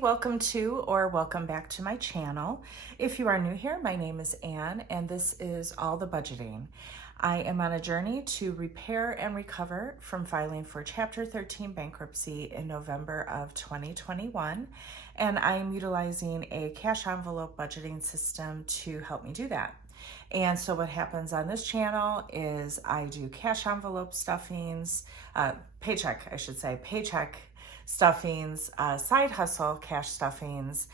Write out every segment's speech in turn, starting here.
welcome to or welcome back to my channel. If you are new here, my name is Anne and this is All the Budgeting. I am on a journey to repair and recover from filing for Chapter 13 bankruptcy in November of 2021, and I am utilizing a cash envelope budgeting system to help me do that. And so what happens on this channel is I do cash envelope stuffings, paycheck stuffings, side hustle cash stuffings.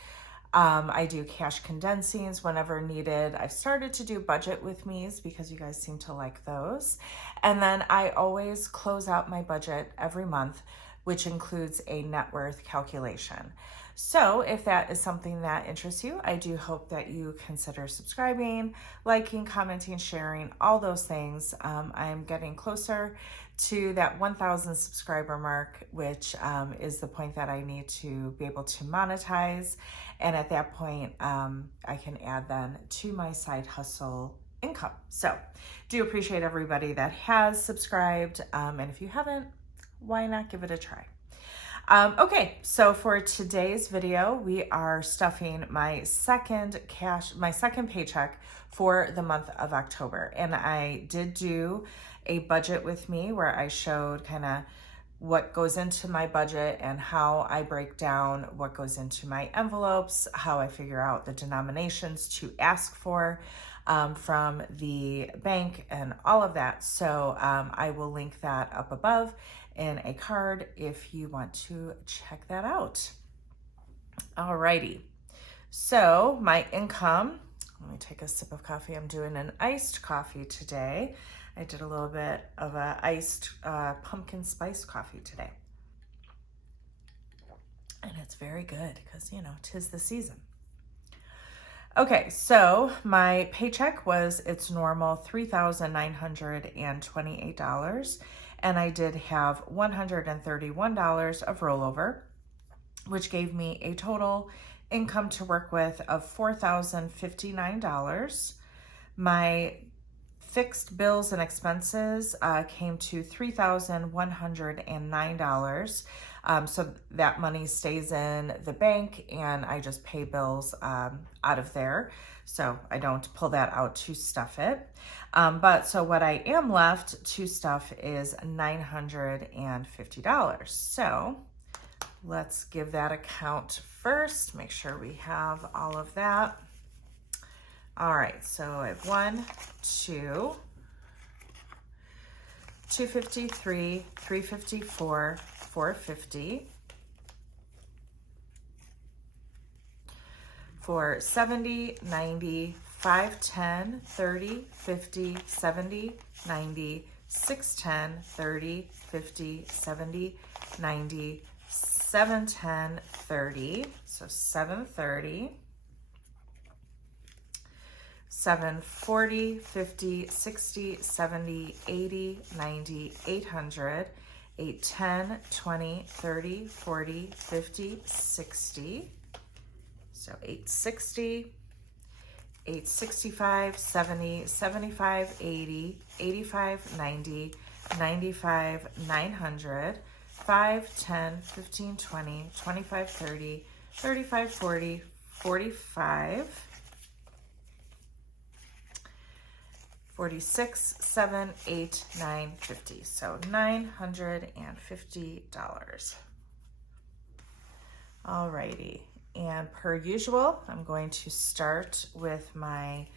I do cash condensings whenever needed. I've started to do budget with me's because you guys seem to like those. And then I always close out my budget every month, which includes a net worth calculation. So if that is something that interests you, I do hope that you consider subscribing, liking, commenting, sharing, all those things. I'm getting closer to that 1,000 subscriber mark, which is the point that I need to be able to monetize. And at that point, I can add then to my side hustle income. So do appreciate everybody that has subscribed. And if you haven't, why not give it a try? Okay, so for today's video, we are stuffing my second paycheck for the month of October. And I did do a budget with me where I showed kind of what goes into my budget and how I break down what goes into my envelopes, how I figure out the denominations to ask for from the bank and all of that. So I will link that up above in a card if you want to check that out. Alrighty, so my income, let me take a sip of coffee. I'm doing an iced coffee today. I did a little bit of a iced pumpkin spice coffee today. And it's very good because, you know, 'tis the season. Okay, so my paycheck was its normal $3,928, and I did have $131 of rollover, which gave me a total income to work with of $4,059. My fixed bills and expenses came to $3,109. So that money stays in the bank and I just pay bills out of there. So I don't pull that out to stuff it. But so what I am left to stuff is $950. So let's give that a count first. Make sure we have all of that. All right, so I have 1, 2, 253, 354, 450, 470, 90, 510, 30, 50, 70, 90, 610, 30, 50, 70, 90, 710, 30, so 730. 740, 50, 60, 70, 80, 90, 800, 810, 20, 30, 40, 50, 60. So 860, 865, 70, 75, 80, 85, 90, 95, 900, 5, 10, 15, 20, 25, 30, 35, 40, 45, 46, 7, 8, 9, 50. So $950. Alrighty, and per usual, I'm going to start with my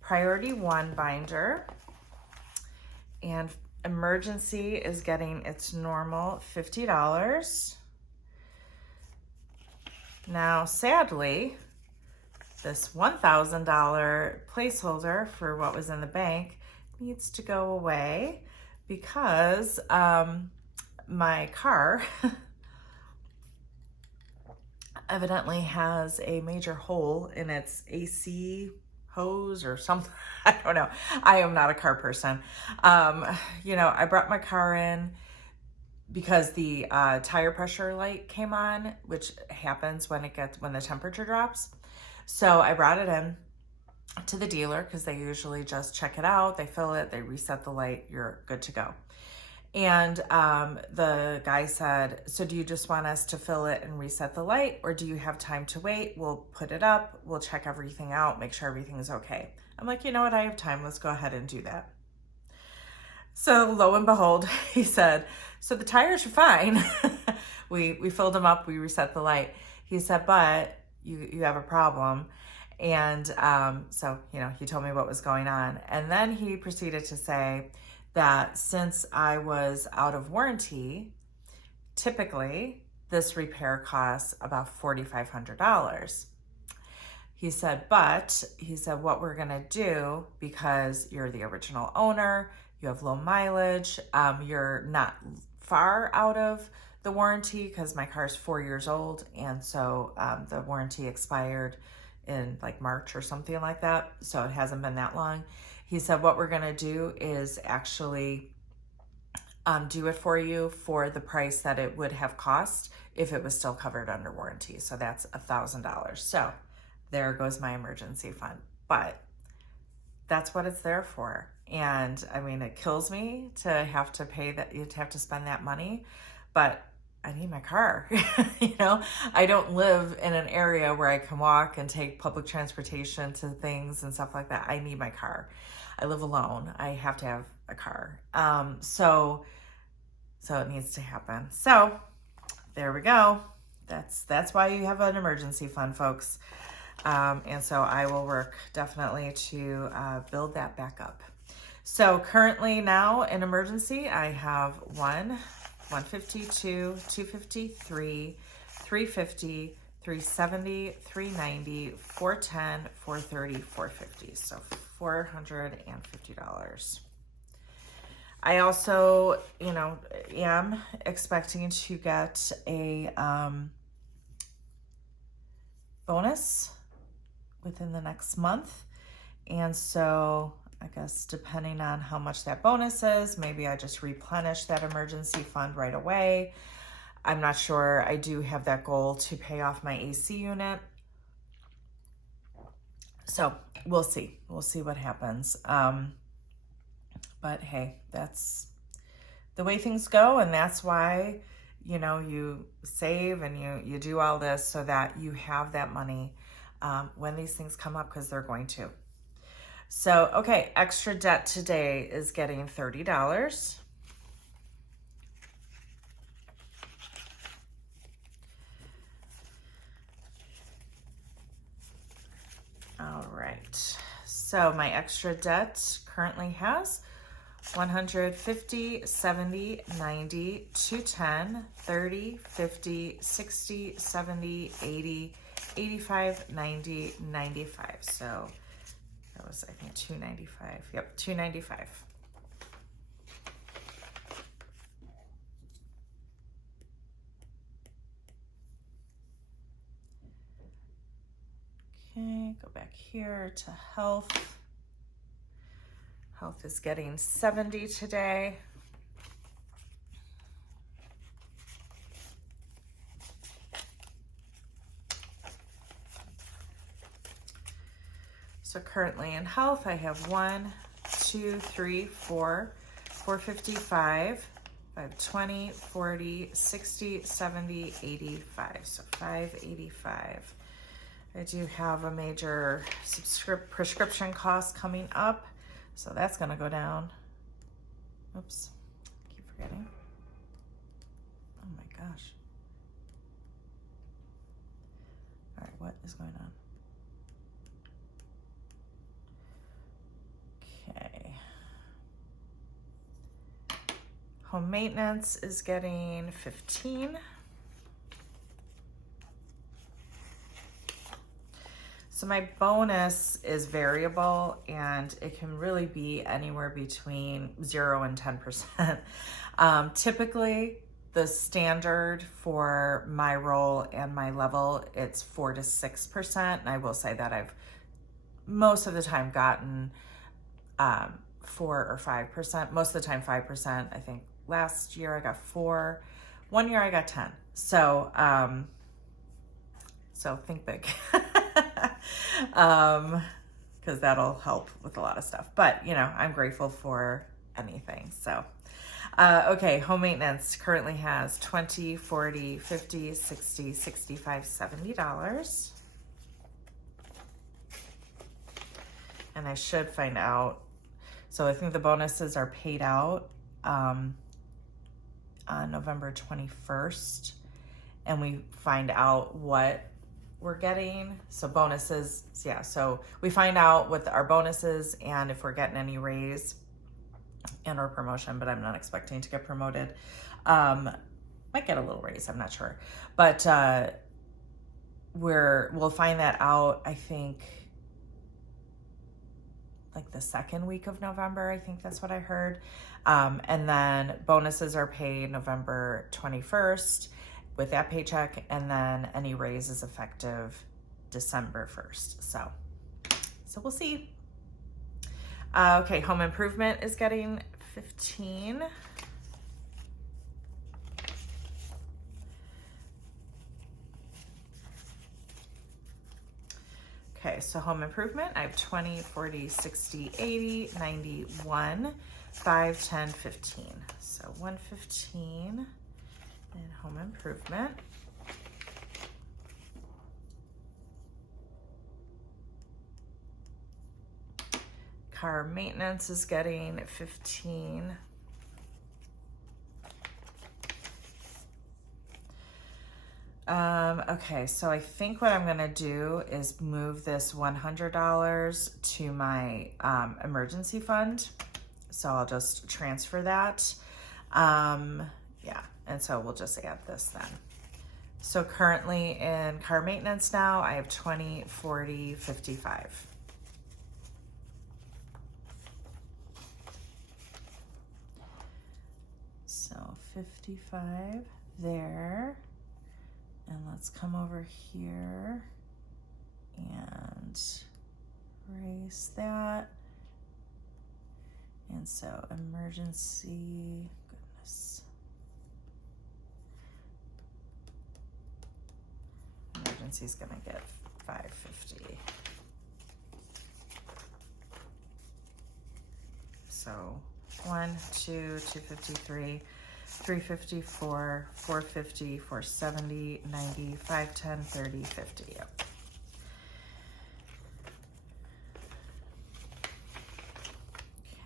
priority 1 binder, and emergency is getting its normal $50. Now, sadly, this $1,000 placeholder for what was in the bank needs to go away because my car evidently has a major hole in its AC hose or something. I don't know. I am not a car person. You know, I brought my car in because the tire pressure light came on, which happens when the temperature drops. So I brought it in to the dealer because they usually just check it out, they fill it, they reset the light, you're good to go. And the guy said, so do you just want us to fill it and reset the light, or do you have time to wait? We'll put it up, we'll check everything out, make sure everything's okay. I'm like, you know what, I have time, let's go ahead and do that. So lo and behold, he said, so the tires are fine. we filled them up, we reset the light. He said, but you have a problem. And so, he told me what was going on. And then he proceeded to say that since I was out of warranty, typically this repair costs about $4,500. He said, what we're going to do, because you're the original owner, you have low mileage, you're not far out of the warranty because my car is 4 years old. And so the warranty expired in like March or something like that. So it hasn't been that long. He said, what we're going to do is actually do it for you for the price that it would have cost if it was still covered under warranty. So that's $1,000. So there goes my emergency fund. But that's what it's there for. And I mean, it kills me to have to pay that, you have to spend that money, but I need my car. I don't live in an area where I can walk and take public transportation to things and stuff like that. I need my car. I live alone. I have to have a car. So it needs to happen. So there we go. That's why you have an emergency fund, folks. And so I will work definitely to build that back up. So currently now in emergency, I have 152, 253, 350, 370, 390, 410, 430, 450. So $450. I also, am expecting to get a bonus within the next month. And so I guess depending on how much that bonus is, maybe I just replenish that emergency fund right away. I'm not sure. I do have that goal to pay off my AC unit. So we'll see. We'll see what happens. But hey, that's the way things go. And that's why, you save and you do all this so that you have that money when these things come up, because they're going to. So, okay, extra debt today is getting $30. All right, so my extra debt currently has 150, 70, 90, 210, 30, 50, 60, 70, 80, 85, 90, 95. So that was, I think, 295. Yep, 295. Okay, go back here to health. Health is getting 70 today. So currently in health, I have 1, 2, 3, 4, 455, 520, 40, 60, 70, 85. So 585. I do have a major prescription cost coming up, so that's going to go down. Oops, keep forgetting. Oh my gosh. All right, what is going on? Okay. Home maintenance is getting 15. So my bonus is variable, and it can really be anywhere between 0 and 10%. Typically, the standard for my role and my level, it's 4 to 6%. And I will say that I've most of the time gotten 4 or 5%. Most of the time 5%. I think last year I got 4. One year I got 10. So think big. Because that'll help with a lot of stuff. But, I'm grateful for anything. So, Okay, home maintenance currently has $20, $40, $50, $60, $65, $70. And I should find out. So I think the bonuses are paid out on November 21st. And we find out what we're getting. So bonuses, yeah. So we find out what our bonuses and if we're getting any raise and or promotion, but I'm not expecting to get promoted. Might get a little raise, I'm not sure. But we'll find that out, I think, like the second week of November. I think that's what I heard. And then bonuses are paid November 21st with that paycheck, and then any raise is effective December 1st. So we'll see. Okay, home improvement is getting 15. Okay, so home improvement, I have 20, 40, 60, 80, 91, 5, 10, 15. So 115 in home improvement. Car maintenance is getting 15. Okay, so I think what I'm gonna do is move this $100 to my emergency fund. So I'll just transfer that. Yeah, and so we'll just add this then. So currently in car maintenance now, I have 20, 40, 55. So 55 there. And let's come over here and erase that. And so emergency, goodness. Emergency's gonna get 550. So 1, 2, 253. 354, 450, 470, 90, 510, 30, 50. Yep.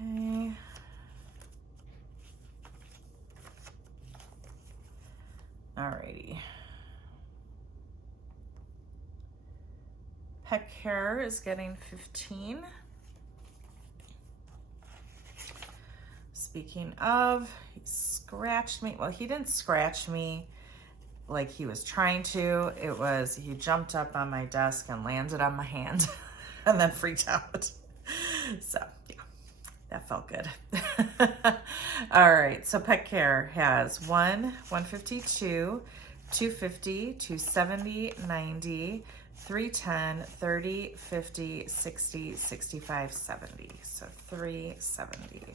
Okay. Alrighty. Pet care is getting 15. Speaking of, he scratched me. Well, he didn't scratch me like he was trying to. It was, he jumped up on my desk and landed on my hand and then freaked out. So, yeah, that felt good. All right, so pet care has 152, 250, 270, 90, 310, 30, 50, 60, 65, 70. So 370.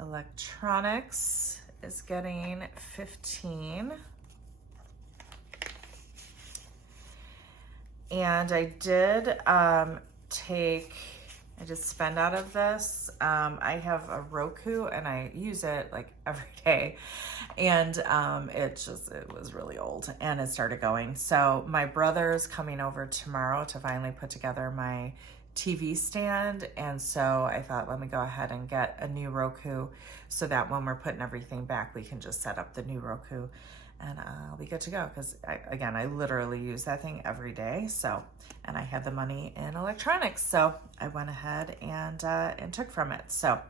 Electronics is getting 15. And I did I did spend out of this. I have a Roku and I use it like every day. And it was really old and it started going. So my brother's coming over tomorrow to finally put together my TV stand, and so I thought, let me go ahead and get a new Roku so that when we're putting everything back, we can just set up the new Roku and I'll be good to go, because I literally use that thing every day. So, and I had the money in electronics, so I went ahead and took from it. So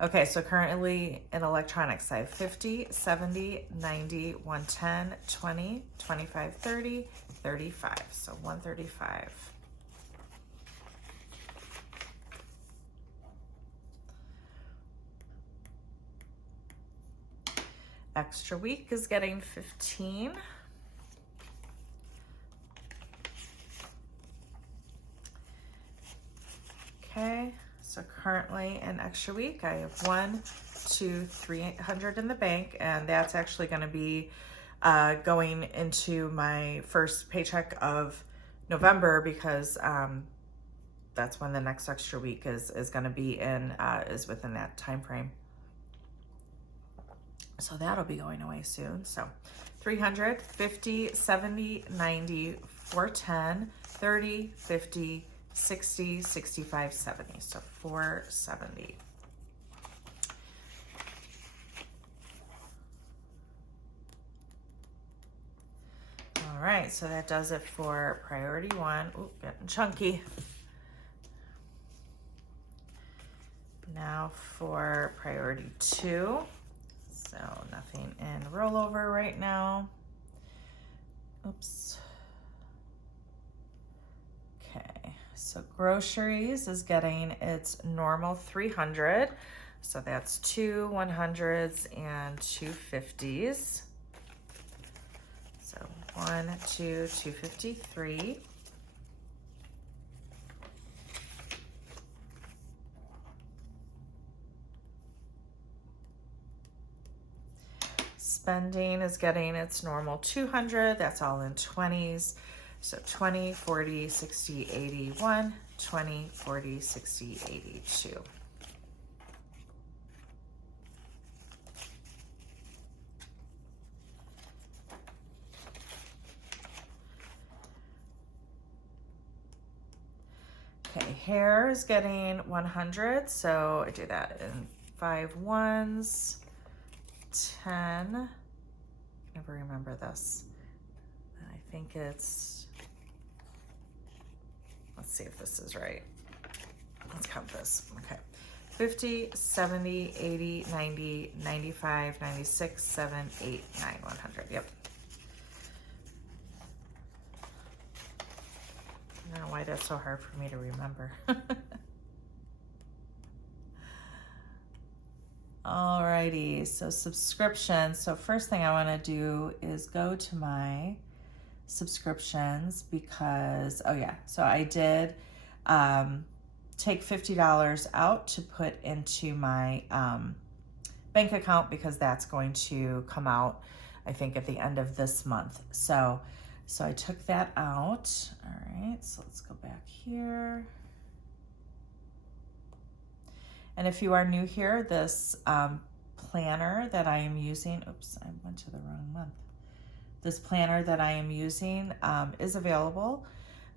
okay, so currently in electronics I have 50, 70, 90, 110, 20, 25, 30, 35. So 135. Extra week is getting 15. Okay, so currently in extra week, I have 1, 2, 300 in the bank, and that's actually going to be going into my first paycheck of November, because that's when the next extra week is going to be in, is within that time frame. So that'll be going away soon. So 300, 50, 70, 90, 410, 30, 50, 60, 65, 70. So 470. All right, so that does it for priority 1. Ooh, getting chunky. Now for priority 2. So nothing in rollover right now. Oops. Okay, so groceries is getting its normal 300. So that's 2 100s and 2 50s. So 1, 2, 253. Spending is getting its normal 200. That's all in 20s. So 20, 40, 60, 81, 20, 40, 60, 82. Okay, hair is getting 100. So I do that in 5 1s. 10. Never remember this. I think it's, let's see if this is right. Let's count this. Okay. 50, 70, 80, 90, 95, 96, 7, 8, 9, 100. Yep. I don't know why that's so hard for me to remember. Alrighty, so subscriptions. So first thing I want to do is go to my subscriptions, because, oh yeah, so I did take $50 out to put into my bank account, because that's going to come out, I think, at the end of this month. So I took that out. All right, so let's go back here. And if you are new here, this planner that I am using, oops, I went to the wrong month. This planner that I am using is available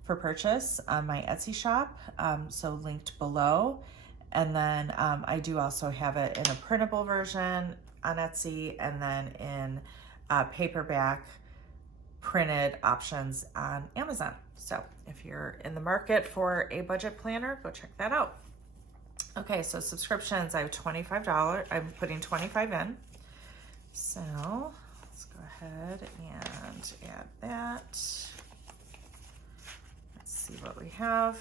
for purchase on my Etsy shop, so linked below. And then I do also have it in a printable version on Etsy, and then in paperback printed options on Amazon. So if you're in the market for a budget planner, go check that out. Okay, so subscriptions, I have $25. I'm putting 25 in. So let's go ahead and add that. Let's see what we have.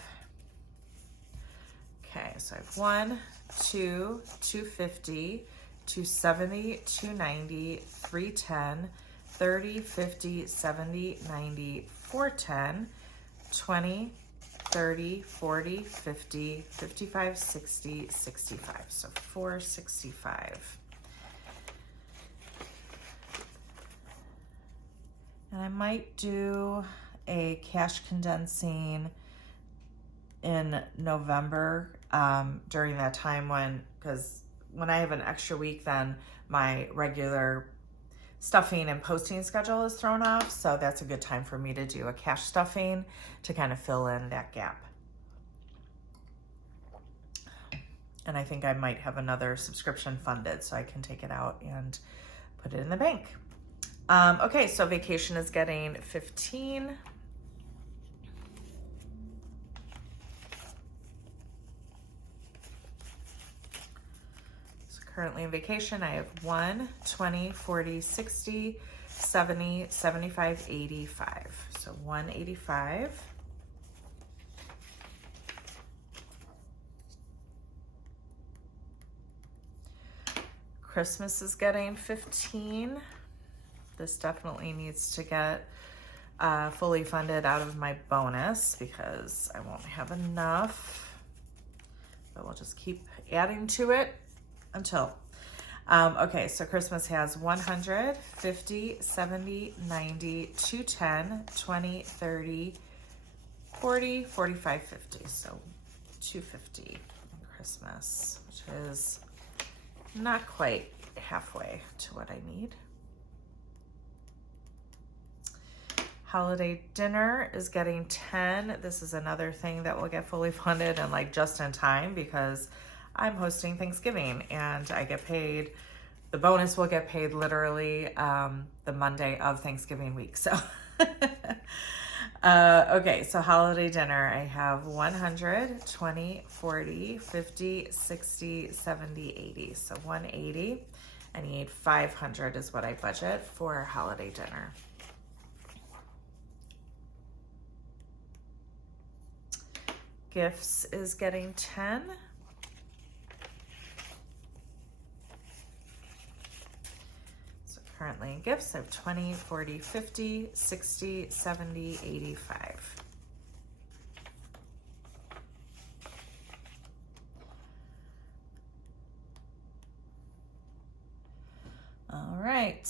Okay, so I have 1, 2, 250, 270, 290, 310, 30, 50, 70, 90, 410, 20, 30, 40, 50, 55, 60, 65. So 465. And I might do a cash condensing in November during that time, because when I have an extra week, then my regular stuffing and posting schedule is thrown off. So that's a good time for me to do a cash stuffing to kind of fill in that gap. And I think I might have another subscription funded, so I can take it out and put it in the bank. Okay, so vacation is getting 15. Currently in vacation, I have 1, 20, 40, 60, 70, 75, 85. So 185. Christmas is getting 15. This definitely needs to get fully funded out of my bonus, because I won't have enough. But we'll just keep adding to it until. Okay, so Christmas has 100, 50, 70, 90, 210, 20, 30, 40, 45, 50. So 250 in Christmas, which is not quite halfway to what I need. Holiday dinner is getting 10. This is another thing that will get fully funded and like just in time because I'm hosting Thanksgiving and I get paid. The bonus will get paid literally the Monday of Thanksgiving week. So, okay, so holiday dinner, I have 100, 20, 40, 50, 60, 70, 80. So 180. I need 500 is what I budget for holiday dinner. Gifts is getting 10. So currently in gifts, I have 20, 40, 50, 60, 70, 85. All right.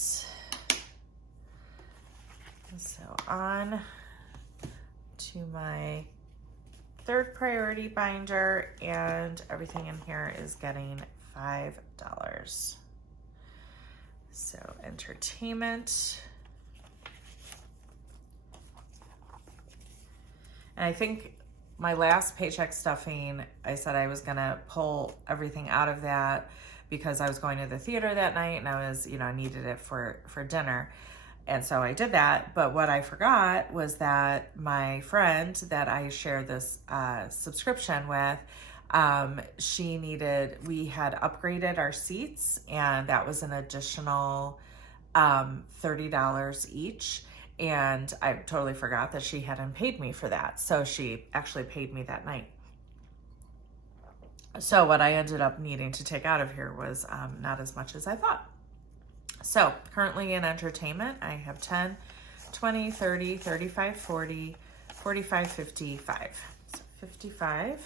So on to my third priority binder, and everything in here is getting $5. So entertainment. And I think my last paycheck stuffing, I said I was gonna pull everything out of that because I was going to the theater that night and I was, I needed it for dinner. And so I did that, but what I forgot was that my friend that I shared this subscription with, we had upgraded our seats, and that was an additional $30 each. And I totally forgot that she hadn't paid me for that. So she actually paid me that night. So what I ended up needing to take out of here was not as much as I thought. So currently in entertainment, I have 10, 20, 30, 35, 40, 45, 55. So 55.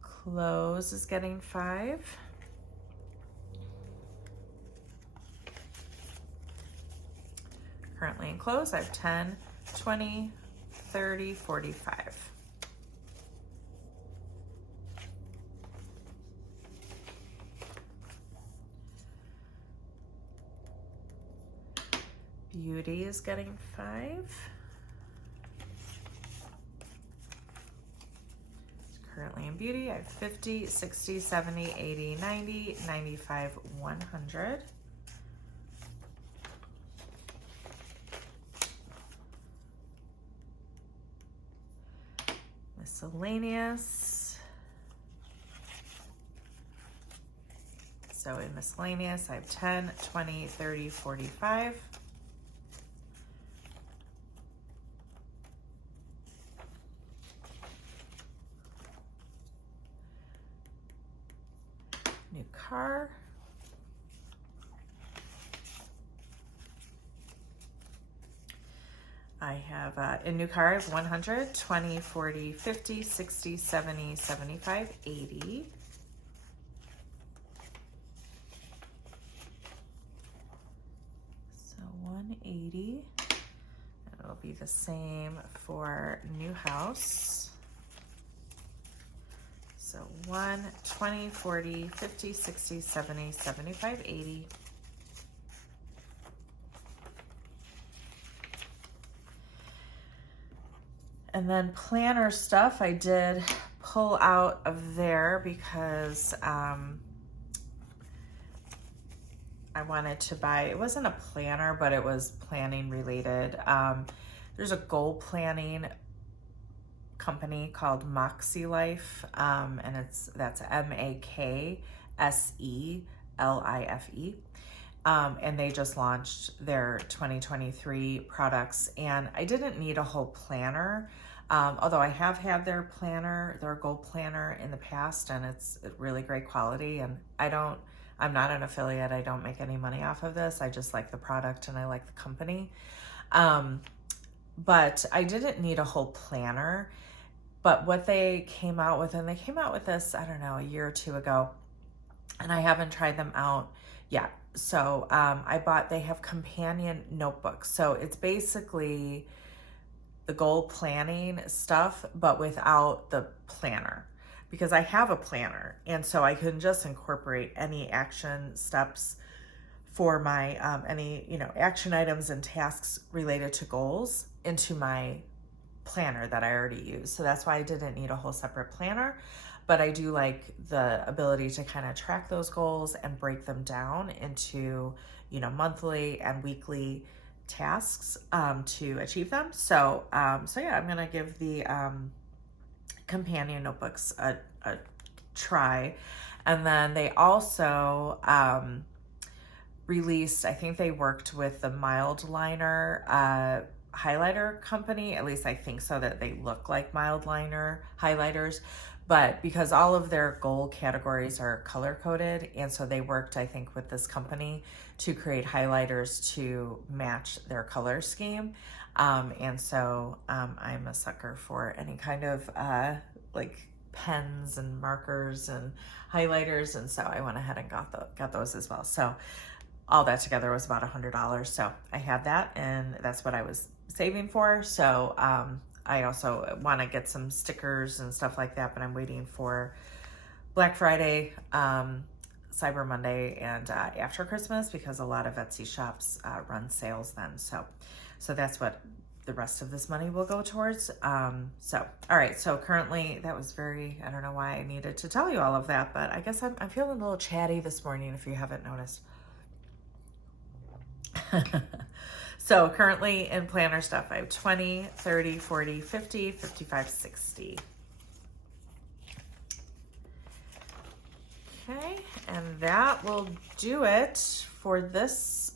Clothes is getting 5. Currently in clothes, I have 10, 20, 30, 45. Beauty is getting 5. Currently in beauty, I have 50, 60, 70, 80, 90, 95, 100. Miscellaneous. So in miscellaneous, I have 10, 20, 30, 45. New car. I have in new car, I have 100, 20, 40, 50, 60, 70, 75, 80. So 180. And it'll be the same for new house. So 1, 20, 40, 50, 60, 70, 75, 80. And then planner stuff, I did pull out of there because I wanted to buy, it wasn't a planner, but it was planning related. There's a goal planning company called Moxie Life, and that's MAKSELIFE. And they just launched their 2023 products, and I didn't need a whole planner, although I have had their planner, their goal planner in the past, and it's really great quality. And I'm not an affiliate. I don't make any money off of this. I just like the product and I like the company. but I didn't need a whole planner. But what they came out with, and they came out with this, I don't know, a year or two ago, and I haven't tried them out yet. So they have companion notebooks. So it's basically the goal planning stuff, but without the planner. Because I have a planner, and so I can just incorporate any action steps for my any action items and tasks related to goals into my planner that I already use. So that's why I didn't need a whole separate planner, but I do like the ability to kind of track those goals and break them down into monthly and weekly tasks to achieve them. So yeah, I'm gonna give the companion notebooks a try. And then they also released, I think they worked with the Mild Liner highlighter company. At least I think so, that they look like mild liner highlighters. But because all of their goal categories are color coded, and so they worked, I think, with this company to create highlighters to match their color scheme. And so I'm a sucker for any kind of like pens and markers and highlighters, and so I went ahead and got those as well. So all that together was about $100. So I had that, and that's what I was saving for. So I also want to get some stickers and stuff like that, but I'm waiting for Black Friday, Cyber Monday, and after Christmas, because a lot of Etsy shops run sales then. So that's what the rest of this money will go towards. So, all right. So currently, that was I don't know why I needed to tell you all of that, but I guess I'm feeling a little chatty this morning, if you haven't noticed. So currently in planner stuff, I have 20, 30, 40, 50, 55, 60. Okay, and that will do it for this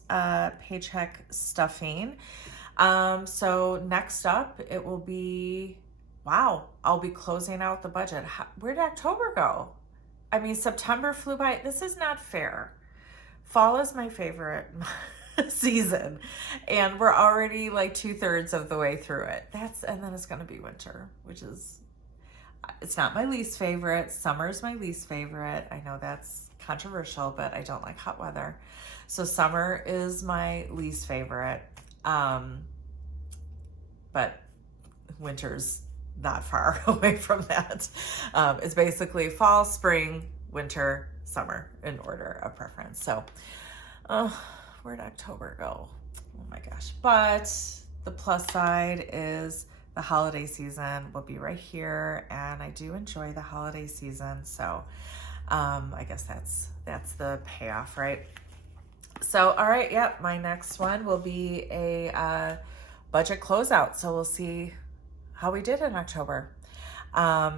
paycheck stuffing. So next up, it will be, wow, I'll be closing out the budget. Where did October go? I mean, September flew by. This is not fair. Fall is my favorite season, and we're already like 2/3 of the way through it. And then it's going to be winter, which is, it's not my least favorite. Summer's my least favorite. I know that's controversial, but I don't like hot weather. So summer is my least favorite. But winter's not far away from that. It's basically fall, spring, winter, summer in order of preference. So, where'd October go? Oh my gosh. But the plus side is the holiday season will be right here, and I do enjoy the holiday season. So I guess that's the payoff, right? So, all right, yep, my next one will be a budget closeout. So we'll see how we did in October. I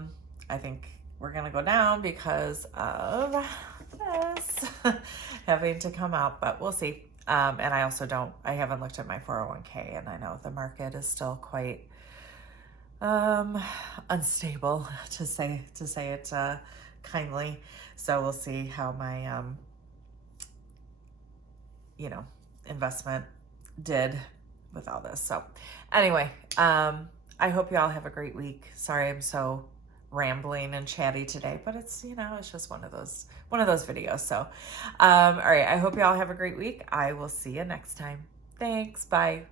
think we're gonna go down because of this having to come out, but we'll see. And I haven't looked at my 401k, and I know the market is still quite unstable, to say it kindly. So we'll see how my investment did with all this. So anyway, I hope you all have a great week. Sorry I'm so rambling and chatty today, but it's it's just one of those videos. So all right, I hope you all have a great week. I will see you next time. Thanks. Bye.